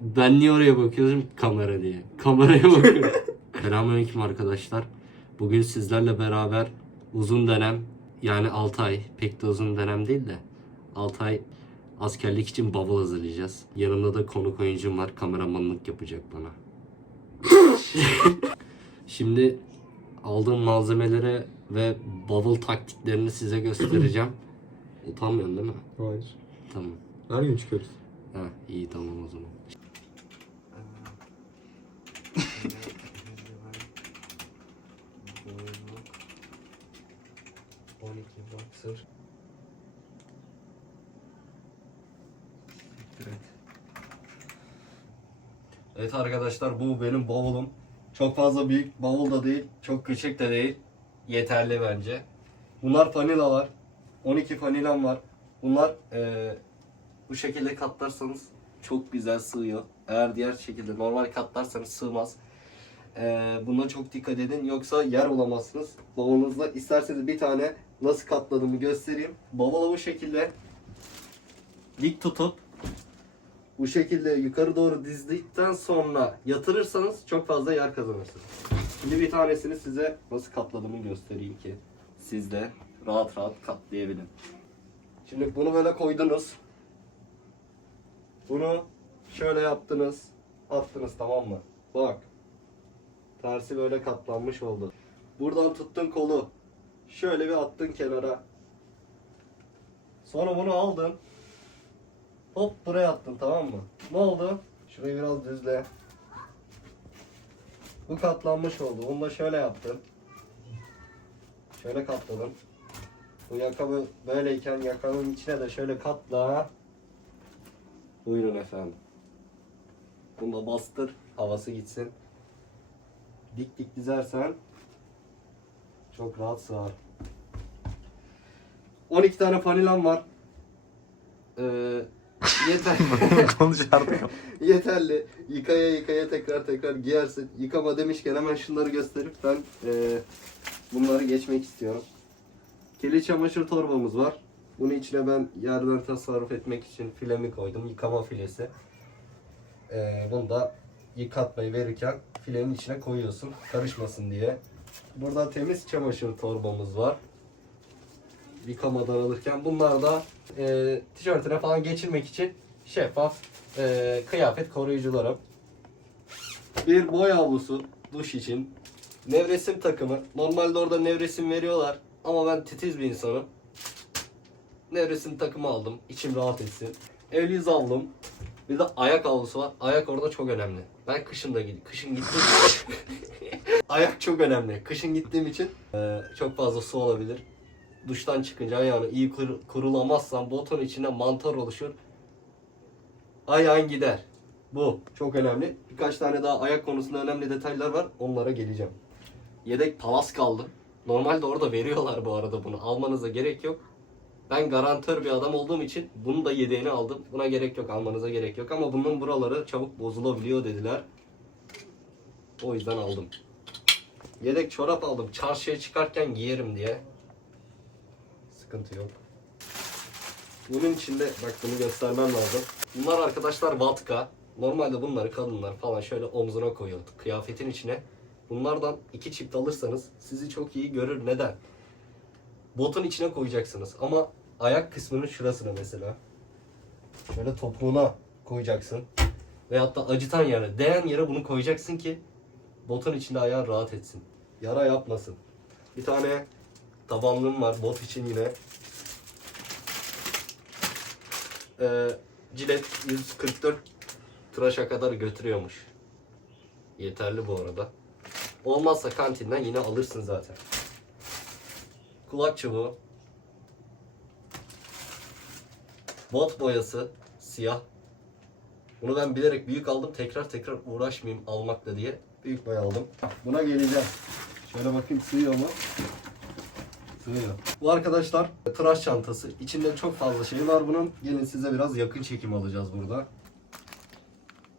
Ben niye oraya bakıyorum? Kamera diye. Kameraya bakıyorum. Selamünaleyküm arkadaşlar. Bugün sizlerle beraber uzun dönem yani 6 ay pek de uzun dönem değil de 6 ay askerlik için bavul hazırlayacağız. Yanımda da konuk oyuncum var. Kameramanlık yapacak bana. Şimdi aldığım malzemeleri ve bavul taktiklerini size göstereceğim. Utanmıyorsun değil mi? Hayır. Tamam. Her gün çıkıyoruz. Ha iyi tamam o zaman. Evet arkadaşlar bu benim bavulum. Çok fazla büyük bavul da değil, çok küçük de değil. Yeterli bence. Bunlar fanilalar. 12 fanilam var. Bunlar eee, bu şekilde katlarsanız çok güzel sığıyor. Eğer diğer şekilde normal katlarsanız sığmaz. Eee buna çok dikkat edin yoksa yer bulamazsınız. Bavulunuzda isterseniz bir tane nasıl katladığımı göstereyim. Bavulu bu şekilde dik tutup bu şekilde yukarı doğru dizdikten sonra yatırırsanız çok fazla yer kazanırsınız. Şimdi bir tanesini size nasıl katladığımı göstereyim ki siz de rahat rahat katlayabilin. Şimdi bunu böyle koydunuz. Bunu şöyle yaptınız. Attınız tamam mı? Bak. Tersi böyle katlanmış oldu. Buradan tuttun kolu. Şöyle bir attın kenara. Sonra bunu aldın. Hop buraya attın tamam mı? Ne oldu? Şurayı biraz düzle. Bu katlanmış oldu. Bunu da şöyle yaptın. Şöyle katladın. Bu yaka bö- böyleyken yakanın içine de şöyle katla. Buyurun efendim. Bunu da bastır. Havası gitsin. Dik dik dizersen çok rahat sığar. 12 tane fanilam var. Ee, yeter. Konuş artık. Yeterli. Yıkaya yıkaya tekrar tekrar giyersin. Yıkama demişken hemen şunları gösterip ben eee, bunları geçmek istiyorum. Kirli çamaşır torbamız var. Bunun içine ben yerden tasarruf etmek için filemi koydum. Yıkama filesi. Eee bunu da yıkatmayı verirken filenin içine koyuyorsun. Karışmasın diye. Burada temiz çamaşır torbamız var. Yıkamadan alırken. Bunlar da eee tişörtüne falan geçirmek için şeffaf eee, kıyafet koruyucularım. Bir boy havlusu duş için. Nevresim takımı. Normalde orada nevresim veriyorlar. Ama ben titiz bir insanım. Nevresim takımı aldım. İçim rahat etsin. Yüz havlum. Bir de ayak havlusu var. Ayak orada çok önemli. Ben kışın da gidiyorum. Kışın gittiğim Ayak çok önemli. Kışın gittiğim için eee, çok fazla su olabilir. Duştan çıkınca ayağını iyi kur- kurulamazsan botun içine mantar oluşur ayağın gider. Bu çok önemli. Birkaç tane daha ayak konusunda önemli detaylar var. Onlara geleceğim. Yedek palas kaldı. Normalde orada veriyorlar bu arada bunu. Almanıza gerek yok. Ben garantör bir adam olduğum için bunu da yedeğini aldım. Buna gerek yok, almanıza gerek yok. Ama bunun buraları çabuk bozulabiliyor dediler. O yüzden aldım. Yedek çorap aldım. Çarşıya çıkarken giyerim diye. Sıkıntı yok. Bunun içinde bak bunu göstermem lazım. Bunlar arkadaşlar vatka. Normalde bunları kadınlar falan şöyle omzuna koyuyor kıyafetin içine. Bunlardan iki çift alırsanız sizi çok iyi görür. Neden? Botun içine koyacaksınız ama ayak kısmının şurasına mesela. Şöyle topuğuna koyacaksın. Veyahut da acıtan yere, değen yere bunu koyacaksın ki botun içinde ayağın rahat etsin. Yara yapmasın. Bir tane tabanlığım var bot için yine. Ee, Cilet 144 tıraşa kadar götürüyormuş. Yeterli bu arada. Olmazsa kantinden yine alırsın zaten. Kulak çubuğu. Bot boyası siyah. Bunu ben bilerek büyük aldım. Tekrar tekrar uğraşmayayım almakla diye büyük boy aldım. Buna geleceğim. Şöyle bakayım sığıyor mu? Sığıyor. Bu arkadaşlar tıraş çantası. İçinde çok fazla şey var bunun. Gelin size biraz yakın çekim alacağız burada.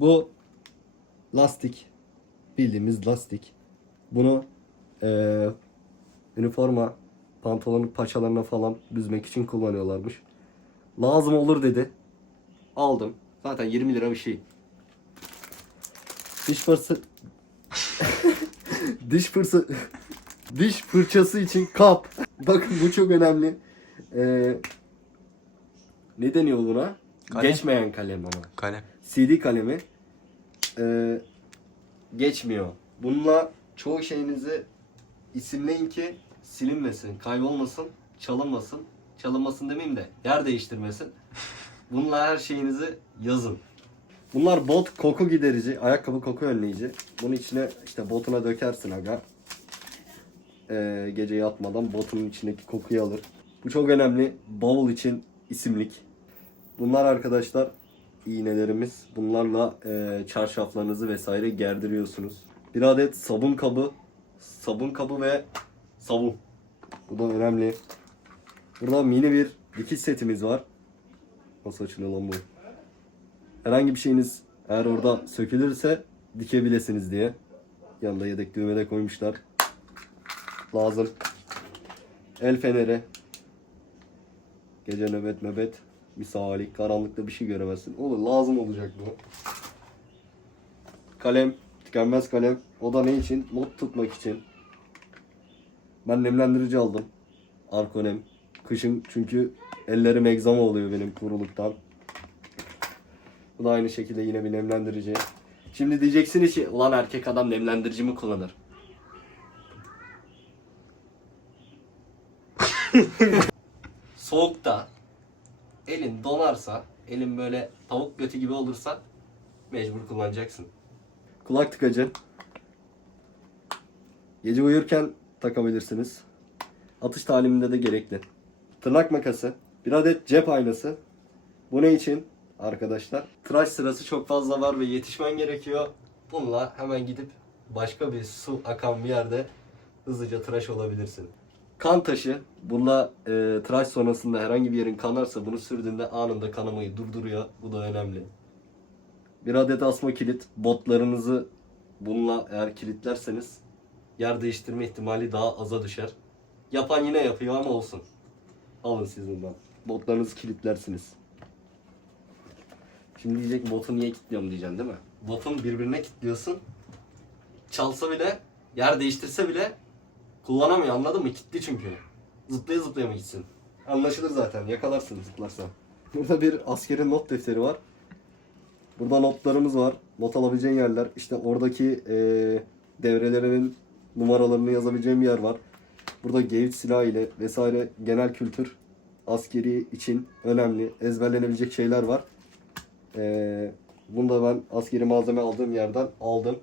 Bu lastik. Bildiğimiz lastik. Bunu eee üniforma pantolonun paçalarına falan büzmek için kullanıyorlarmış. Lazım olur dedi. Aldım. Zaten 20 lira bir şey. Diş fırçası diş fırça diş fırçası için kap. Bakın bu çok önemli. Ee, ne deniyor buna? Kalem. Geçmeyen kalem ama. Kalem. CD kalemi ee, geçmiyor. Bununla çoğu şeyinizi isimleyin ki silinmesin, kaybolmasın, çalınmasın. Çalınmasın demeyeyim de yer değiştirmesin. Bununla her şeyinizi yazın. Bunlar bot koku giderici, ayakkabı koku önleyici. Bunun içine işte botuna dökersin aga. Ee, gece yatmadan botunun içindeki kokuyu alır. Bu çok önemli. Bavul için isimlik. Bunlar arkadaşlar iğnelerimiz. Bunlarla e, çarşaflarınızı vesaire gerdiriyorsunuz. Bir adet sabun kabı, sabun kabı ve sabun. Bu da önemli. Burada mini bir dikiş setimiz var. Nasıl açılıyor lan bu? Herhangi bir şeyiniz eğer orada sökülürse dikebilirsiniz diye. Yanında yedek düğme de koymuşlar. Lazım. El feneri. Gece nöbet nöbet. Misali karanlıkta bir şey göremezsin. Olur lazım olacak bu. Kalem. Tükenmez kalem. O da ne için? Not tutmak için. Ben nemlendirici aldım. Arkonem. Kışın çünkü ellerim egzama oluyor benim kuruluktan. Bu da aynı şekilde yine bir nemlendirici. Şimdi diyeceksiniz ki ulan erkek adam nemlendirici mi kullanır? Soğukta elin donarsa, elin böyle tavuk götü gibi olursa mecbur kullanacaksın. Kulak tıkacı. Gece uyurken takabilirsiniz. Atış taliminde de gerekli. Tırnak makası. Bir adet cep aynası. Bu ne için arkadaşlar? Tıraş sırası çok fazla var ve yetişmen gerekiyor. Bununla hemen gidip başka bir su akan bir yerde hızlıca tıraş olabilirsin. Kan taşı. Bununla e, tıraş sonrasında herhangi bir yerin kanarsa bunu sürdüğünde anında kanamayı durduruyor. Bu da önemli. Bir adet asma kilit. Botlarınızı bununla eğer kilitlerseniz yer değiştirme ihtimali daha aza düşer. Yapan yine yapıyor ama olsun. Alın siz bundan. Botlarınızı kilitlersiniz. Şimdi diyecek botu niye kilitliyorum diyeceksin değil mi? Botun birbirine kilitliyorsun. Çalsa bile, yer değiştirse bile kullanamıyor anladın mı? Kilitli çünkü. Zıplaya zıplaya mı gitsin? Anlaşılır zaten yakalarsın zıplarsa. Burada bir askerin not defteri var. Burada notlarımız var. Not alabileceğin yerler. İşte oradaki eee devrelerinin numaralarını yazabileceğim yer var. Burada geyik silahı ile vesaire genel kültür askeri için önemli ezberlenebilecek şeyler var. Ee, bunu da ben askeri malzeme aldığım yerden aldım.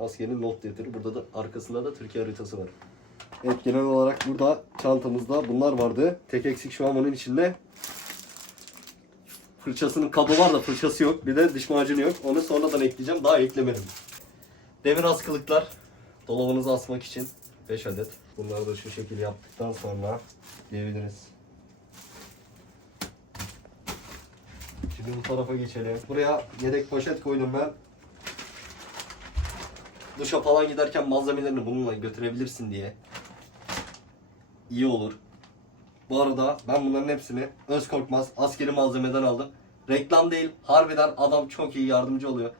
Askerin not defteri. Burada da arkasında da Türkiye haritası var. Evet genel olarak burada çantamızda bunlar vardı. Tek eksik şu an onun içinde fırçasının kabı var da fırçası yok. Bir de diş macunu yok. Onu sonradan ekleyeceğim. Daha eklemedim. Demir askılıklar. Dolabınıza asmak için 5 adet. Bunları da şu şekilde yaptıktan sonra diyebiliriz. Şimdi bu tarafa geçelim. Buraya yedek poşet koydum ben. Duşa falan giderken malzemelerini bununla götürebilirsin diye. İyi olur. Bu arada ben bunların hepsini öz korkmaz askeri malzemeden aldım. Reklam değil, harbiden adam çok iyi yardımcı oluyor.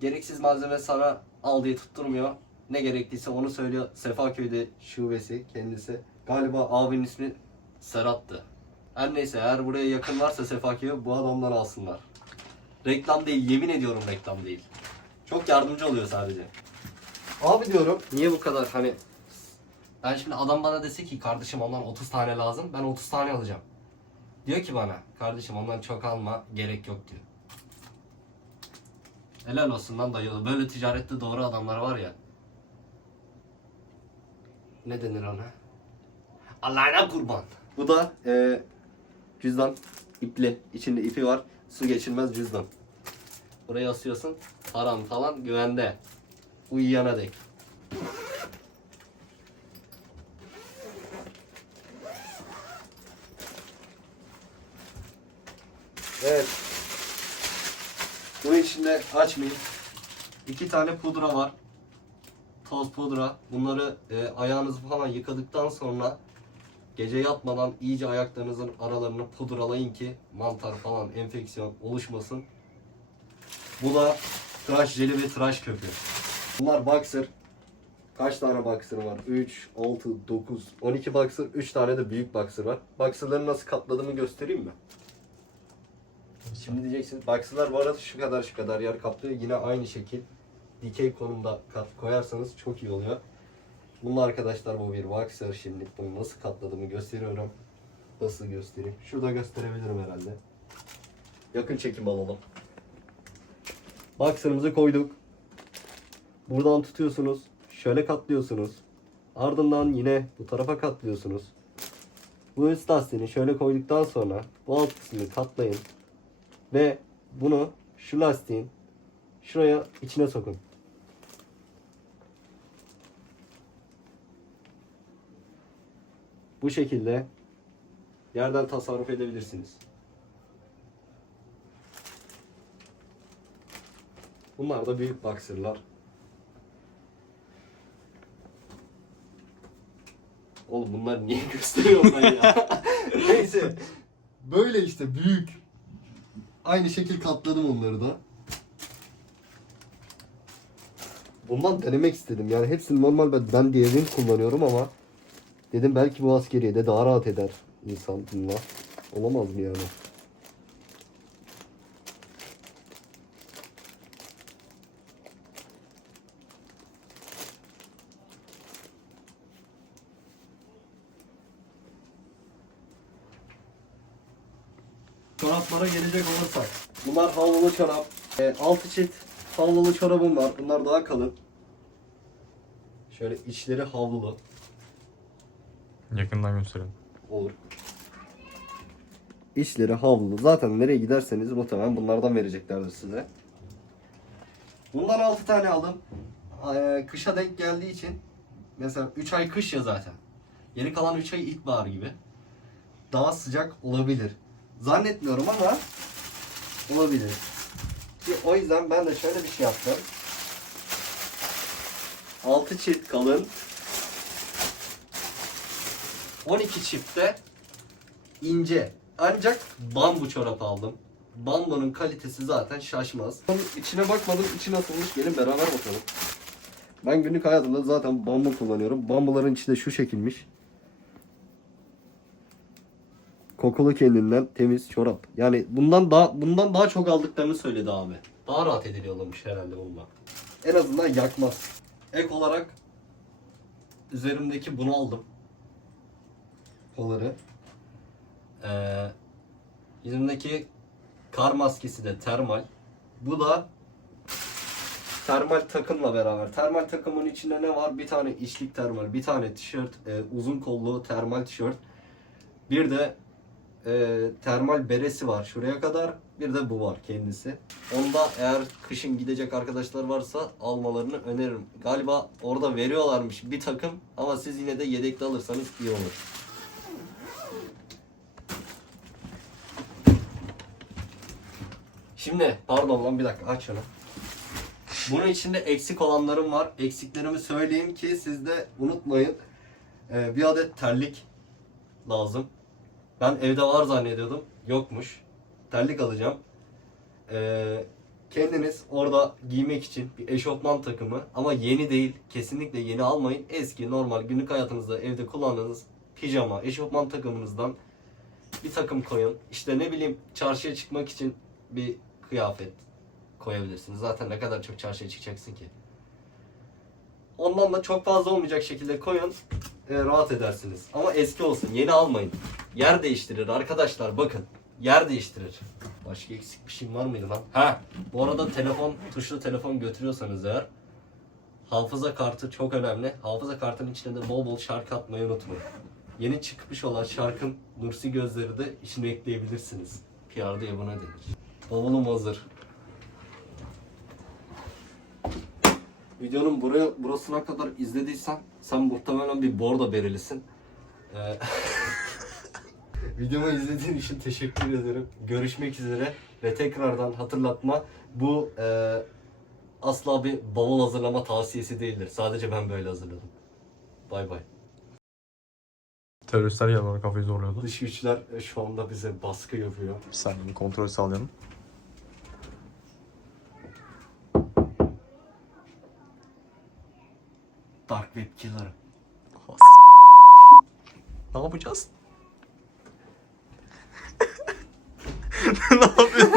Gereksiz malzeme sana al diye tutturmuyor. Ne gerekliyse onu söylüyor. Sefaköy'de şubesi kendisi. Galiba abinin ismi Serhat'tı. Her neyse eğer buraya yakın varsa Sefaköy'e bu adamdan alsınlar. Reklam değil yemin ediyorum reklam değil. Çok yardımcı oluyor sadece. Abi diyorum niye bu kadar hani ben şimdi adam bana dese ki kardeşim ondan 30 tane lazım ben 30 tane alacağım. Diyor ki bana kardeşim ondan çok alma gerek yok diyor. Helal olsun lan dayı. Böyle ticarette doğru adamlar var ya. Ne denir ona? Allah'ına kurban. Bu da e, cüzdan ipli. İçinde ipi var. Su geçirmez cüzdan. Buraya asıyorsun. Paran falan güvende. Uyuyana dek. Evet. Bunun içinde açmayayım. İki tane pudra var. Toz pudra. Bunları e, ayağınızı falan yıkadıktan sonra gece yatmadan iyice ayaklarınızın aralarını pudralayın ki mantar falan enfeksiyon oluşmasın. Bu da tıraş jeli ve tıraş köpüğü. Bunlar boxer. Kaç tane boxer var? 3, 6, 9, 12 boxer, 3 tane de büyük boxer var. Boxer'ları nasıl katladığımı göstereyim mi? Şimdi diyeceksiniz boxer'lar bu arada şu kadar şu kadar yer kaplıyor. Yine aynı şekil dikey konumda kat koyarsanız çok iyi oluyor. Bunun arkadaşlar bu bir boxer. Şimdi bunu nasıl katladığımı gösteriyorum. Nasıl göstereyim? Şurada gösterebilirim herhalde. Yakın çekim alalım. Boxer'ımızı koyduk. Buradan tutuyorsunuz. Şöyle katlıyorsunuz. Ardından yine bu tarafa katlıyorsunuz. Bu üst lastiğini şöyle koyduktan sonra bu alt kısmını katlayın. Ve bunu şu lastiğin şuraya içine sokun. Bu şekilde yerden tasarruf edebilirsiniz. Bunlar da büyük boxer'lar. Oğlum bunlar niye gösteriyorum ben ya? Neyse. Böyle işte büyük. Aynı şekil katladım onları da. Bundan denemek istedim. Yani hepsini normal ben, ben diğerini kullanıyorum ama dedim belki bu askeriyede daha rahat eder insan bununla. Olamaz mı yani? Çoraplara gelecek olursak. Bunlar havlulu çorap. E, altı çift havlulu çorabım var. Bunlar daha kalın. Şöyle içleri havlulu. Yakından gösterelim. Olur. İçleri havlulu. Zaten nereye giderseniz muhtemelen bunlardan vereceklerdir size. Bundan 6 tane aldım. Ee, kışa denk geldiği için mesela 3 ay kış ya zaten. Yeni kalan 3 ay ilkbahar gibi. Daha sıcak olabilir. Zannetmiyorum ama olabilir. Ki o yüzden ben de şöyle bir şey yaptım. 6 çift kalın 12 çiftte ince. Ancak bambu çorap aldım. Bambunun kalitesi zaten şaşmaz. İçine bakmadım. içi nasılmış. Gelin beraber bakalım. Ben günlük hayatımda zaten bambu kullanıyorum. Bambuların içi de şu şekilmiş. Kokulu kendinden temiz çorap. Yani bundan daha bundan daha çok aldıklarını söyledi abi. Daha rahat ediliyorlarmış herhalde bundan. En azından yakmaz. Ek olarak üzerimdeki bunu aldım kolları. Ee, yüzümdeki kar maskesi de termal. Bu da termal takımla beraber. Termal takımın içinde ne var? Bir tane içlik termal, bir tane tişört, e, uzun kollu termal tişört. Bir de e, termal beresi var şuraya kadar. Bir de bu var kendisi. Onda eğer kışın gidecek arkadaşlar varsa almalarını öneririm. Galiba orada veriyorlarmış bir takım ama siz yine de yedekli alırsanız iyi olur. Şimdi pardon lan bir dakika aç şunu. Bunun içinde eksik olanlarım var. Eksiklerimi söyleyeyim ki siz de unutmayın. Ee, bir adet terlik lazım. Ben evde var zannediyordum. Yokmuş. Terlik alacağım. Ee, kendiniz orada giymek için bir eşofman takımı ama yeni değil. Kesinlikle yeni almayın. Eski normal günlük hayatınızda evde kullandığınız pijama, eşofman takımınızdan bir takım koyun. İşte ne bileyim çarşıya çıkmak için bir kıyafet koyabilirsiniz. Zaten ne kadar çok çarşıya çıkacaksın ki. Ondan da çok fazla olmayacak şekilde koyun. e, rahat edersiniz. Ama eski olsun. Yeni almayın. Yer değiştirir arkadaşlar bakın. Yer değiştirir. Başka eksik bir şeyim var mıydı lan? Ha. Bu arada telefon, tuşlu telefon götürüyorsanız eğer hafıza kartı çok önemli. Hafıza kartının içine de bol bol şarkı atmayı unutmayın. Yeni çıkmış olan şarkım Nursi Gözleri de içine ekleyebilirsiniz. PR diye buna denir. Bavulum hazır. Videonun buraya burasına kadar izlediysen sen muhtemelen bir bordo berelisin. Ee, Videomu izlediğin için teşekkür ederim. Görüşmek üzere ve tekrardan hatırlatma bu e, asla bir bavul hazırlama tavsiyesi değildir. Sadece ben böyle hazırladım. Bay bay. Teröristler geldiler kafayı zorluyordu. Dış güçler e, şu anda bize baskı yapıyor. Bir saniye bir kontrol sağlayalım. Dark Web Killer. Ne yapacağız? ne yapıyorsun?